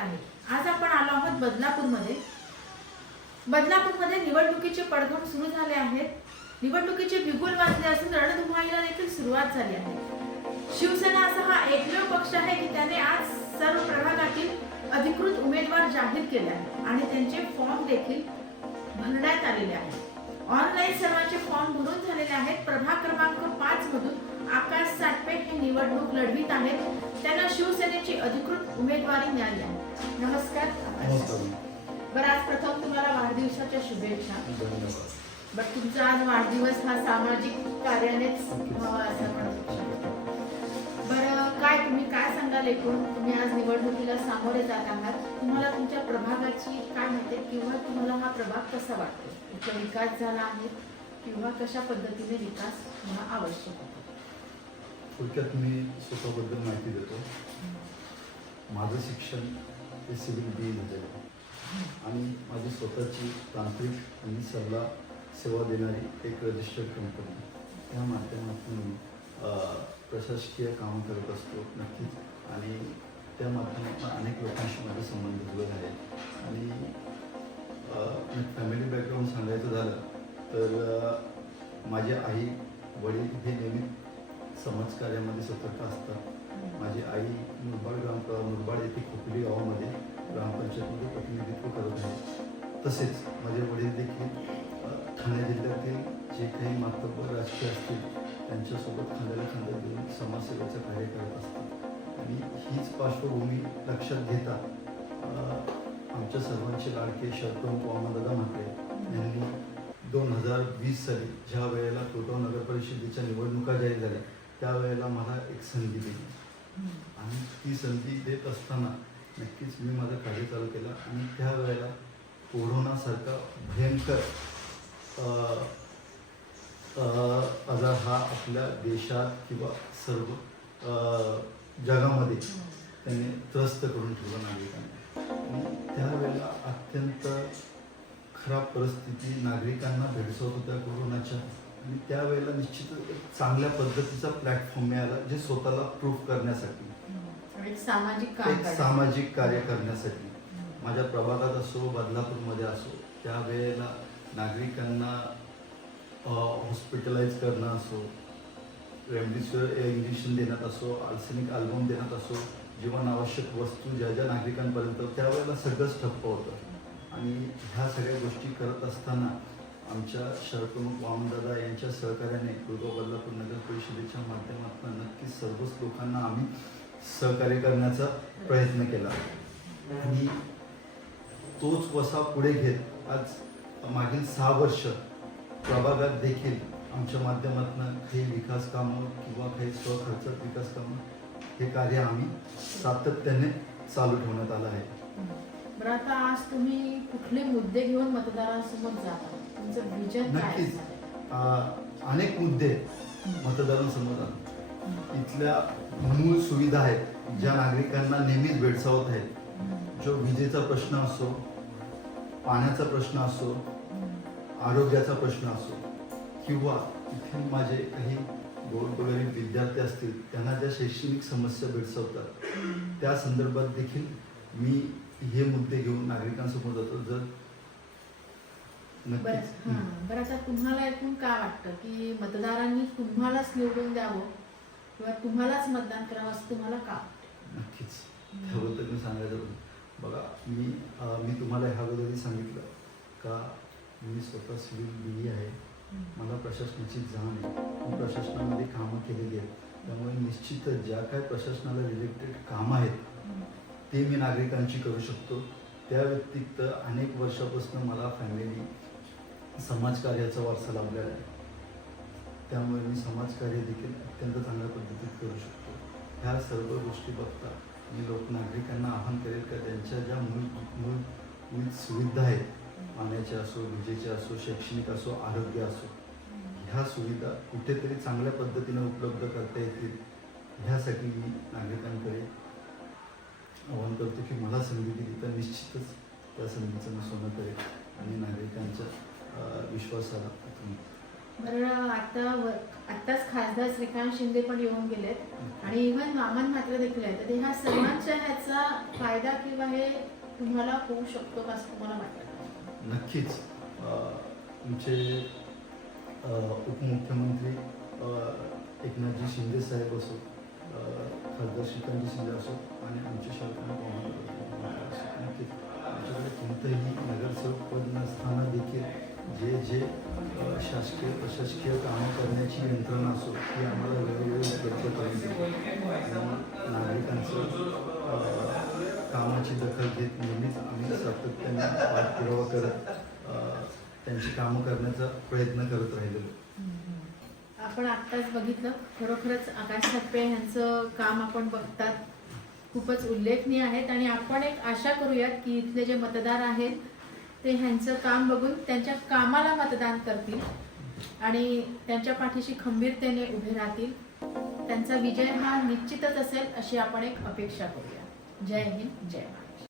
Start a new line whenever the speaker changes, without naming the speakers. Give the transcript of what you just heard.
आहे. आज आपण आलो आहोत बदलापूरमध्ये. बदलापूरमध्ये निवडणुकीचे पडघम सुरू झाले आहेत. निवडणुकीचे बिगुल वाजले असून रणधुमाळीला देखील सुरुवात झाली आहे. शिवसेना असा हा एकमेव पक्ष आहे की त्याने आज सर्व प्रभागातील अधिकृत उमेदवार जाहीर केले आहे आणि त्यांचे फॉर्म देखील भरण्यात आलेले आहेत. ऑनलाईन सर्वांचे फॉर्म भरून झालेले आहेत. प्रभाग क्रमांक पाच मधून आकाश साटपे हे निवडणूक लढवित आहेत. त्यांना शिवसेनेची अधिकृत उमेदवारी मिळाली आहे. नमस्कार बरं आज प्रथम तुम्हाला वाढदिवसाच्या शुभेच्छा. बट तुमचा आज वाढदिवस हा सामाजिक कार्यानेच व्हावा असं म्हणत शकतो बरं काय तुम्ही काय सांगाल एकूण? तुम्ही आज निवडणुकीला सामोरे जात आहात. तुम्हाला तुमच्या प्रभागाची काय माहिती किंवा तुम्हाला हा प्रभाग कसा वाटतो? तुमचा विकास झाला आहे किंवा कशा पद्धतीने विकास हा आवश्यक होता
थोडक्यात मी स्वतःबद्दल माहिती देतो. माझं शिक्षण हे सिव्हिल बी झालेलं आहे. आणि माझी स्वतःची तांत्रिक आणि सल्ला सेवा देणारी एक रजिस्टर्ड कंपनी त्या माध्यमातून प्रशासकीय कामं करत असतो नक्कीच. आणि त्या माध्यमातून अनेक लोकांशी माझे संबंध जुळत आहेत आणि फॅमिली बॅकग्राऊंड सांगायचं झालं तर माझी आई वडील हे नेहमी समाजकार्यामध्ये सतर्क असतात माझी आई मुरबाड ग्राम मुरबाड येथे खोपली गावामध्ये ग्रामपंचायतमध्ये प्रतिनिधित्व करत आहे तसेच माझे वडील देखील ठाणे जिल्ह्यातील जे काही मातब्बर राजकीय असतील त्यांच्यासोबत खांद्याला खांदा देऊन समाजसेवेचं कार्य करत असतात. आणि हीच पार्श्वभूमी लक्षात घेता आमच्या सर्वांचे लाडके शरदप्रमुख वामनदादा म्हात्रे यांनी दोन हजार वीस साली ज्या वेळेला कोटाव नगर परिषदेच्या निवडणुका जाहीर झाल्या त्यावेळेला मला एक संधी दिली. आणि ती संधी देत असताना नक्कीच मी माझं कार्य चालू केलं. आणि त्यावेळेला कोरोनासारखा भयंकर आजार हा आपल्या देशात किंवा सर्व जगामध्ये त्यांनी त्रस्त करून ठेवलं नागरिकांनी. आणि त्यावेळेला अत्यंत खराब परिस्थिती नागरिकांना भेडसावत होत्या कोरोनाच्या. आणि त्यावेळेला निश्चितच एक चांगल्या पद्धतीचा प्लॅटफॉर्म मिळाला जे स्वतःला प्रूव्ह करण्यासाठी.
सामाजिक
एक. सामाजिक कार्य करण्यासाठी. माझ्या प्रभागात असो बदलापूरमध्ये असो त्यावेळेला नागरिकांना हॉस्पिटलाइज करणं असो रेमडेसिवीर इंजेक्शन देण्यात असो आर्सेनिक अल्बम देण्यात असो जीवनावश्यक वस्तू ज्या ज्या नागरिकांपर्यंत त्यावेळेला सगळंच ठप्प होतं. आणि ह्या सगळ्या गोष्टी करत असताना आमच्या शहरप्रमुख वामनदादा यांच्या सहकार्याने कुळगाव बदलापूर नगर परिषदेच्या माध्यमातून नक्कीच सर्वच लोकांना आम्ही सहकार्य करण्याचा प्रयत्न केला. आणि तोच वसा पुढे घेत आज मागील सहा वर्ष प्रभागात देखील आमच्या माध्यमातून काही विकास कामं किंवा काही स्वखर्चात विकास कामं हे कार्य आम्ही सातत्याने चालू ठेवण्यात आलं आहे.
बरं आता आज तुम्ही कुठले मुद्दे घेऊन मतदारांसमोर जाता
नक्कीच. अनेक मुद्दे मतदारांसमोर इथल्या मूळ सुविधा आहेत ज्या नागरिकांना नेहमीच भेडसावत आहेत. जो विजेचा प्रश्न असो पाण्याचा प्रश्न असो आरोग्याचा प्रश्न असो किंवा इथे माझे काही गोरगरीब विद्यार्थी असतील त्यांना ज्या शैक्षणिक समस्या भेडसावतात त्या संदर्भात देखील मी हे मुद्दे घेऊन नागरिकांसमोर जातो. जर
बरं हां. आता तुम्हाला ऐकून काय वाटतं की मतदारांनी तुम्हालाच निवडून द्यावं किंवा तुम्हालाच मतदान करावं असं तुम्हाला का?
नक्कीच त्याबद्दल मी सांगायचं होतं. बघा मी मी तुम्हाला ह्या अगोदरही सांगितलं का मी स्वतः सिव्हिल बी आहे मला प्रशासनाची जाण आहे मी प्रशासनामध्ये कामं केलेली आहेत त्यामुळे निश्चितच ज्या काय प्रशासनाला रिलेटेड कामं आहेत ते मी नागरिकांची करू शकतो त्या व्यतिरिक्त अनेक वर्षापासून मला फॅमिली समाजकार्याचा वारसा लाभलेला आहे. त्यामुळे मी समाजकार्य देखील अत्यंत चांगल्या पद्धतीत करू शकतो. ह्या सर्व गोष्टी बघता मी लोक नागरिकांना आवाहन करेल का त्यांच्या ज्या मूल सुविधा आहेत पाण्याच्या असो विजेच्या असो शैक्षणिक असो आरोग्य असो ह्या सुविधा कुठेतरी चांगल्या पद्धतीने उपलब्ध करता येतील ह्यासाठी मी नागरिकांकडे आवाहन करतो की मला संधी दिली तर निश्चितच त्या संधीचं मी सोनं करेल आणि नागरिकांच्या विश्वासाला
बरं आता आत्ताच खासदार श्रीकांत शिंदे पण येऊन गेलेत. आणि इव्हन वामन मात्र देखील आहेत. तर ह्या सर्वांच्या ह्याचा फायदा किंवा हे तुम्हाला होऊ शकतो का असं तुम्हाला वाटतं?
नक्कीच. तुमचे उपमुख्यमंत्री एकनाथजी शिंदे साहेब असो खासदार श्रीकांतजी शिंदे असो आणि आमचे शासकीय प्रशासकीय कामं करण्याची यंत्रणा असो ती आम्हाला वेळोवेळी उपलब्ध करून नागरिकांचं कामाची दखल घेत नेहमीच आम्ही सातत्याने पाठपुरावा करत त्यांची कामं करण्याचा प्रयत्न करत राहिलेलो.
आपण आत्ताच बघितलं खरोखरच आकाश थप्पे यांचं काम आपण बघतात खूपच उल्लेखनीय आहेत. आणि आपण एक आशा करूयात की इथले जे मतदार आहेत ते ह्यांचं काम बघून त्यांच्या कामाला मतदान करतील. आणि त्यांच्या पाठीशी खंबीरतेने उभे राहतील. त्यांचा विजय हा निश्चितच असेल अशी आपण एक अपेक्षा करूया. जय हिंद जय महाराष्ट्र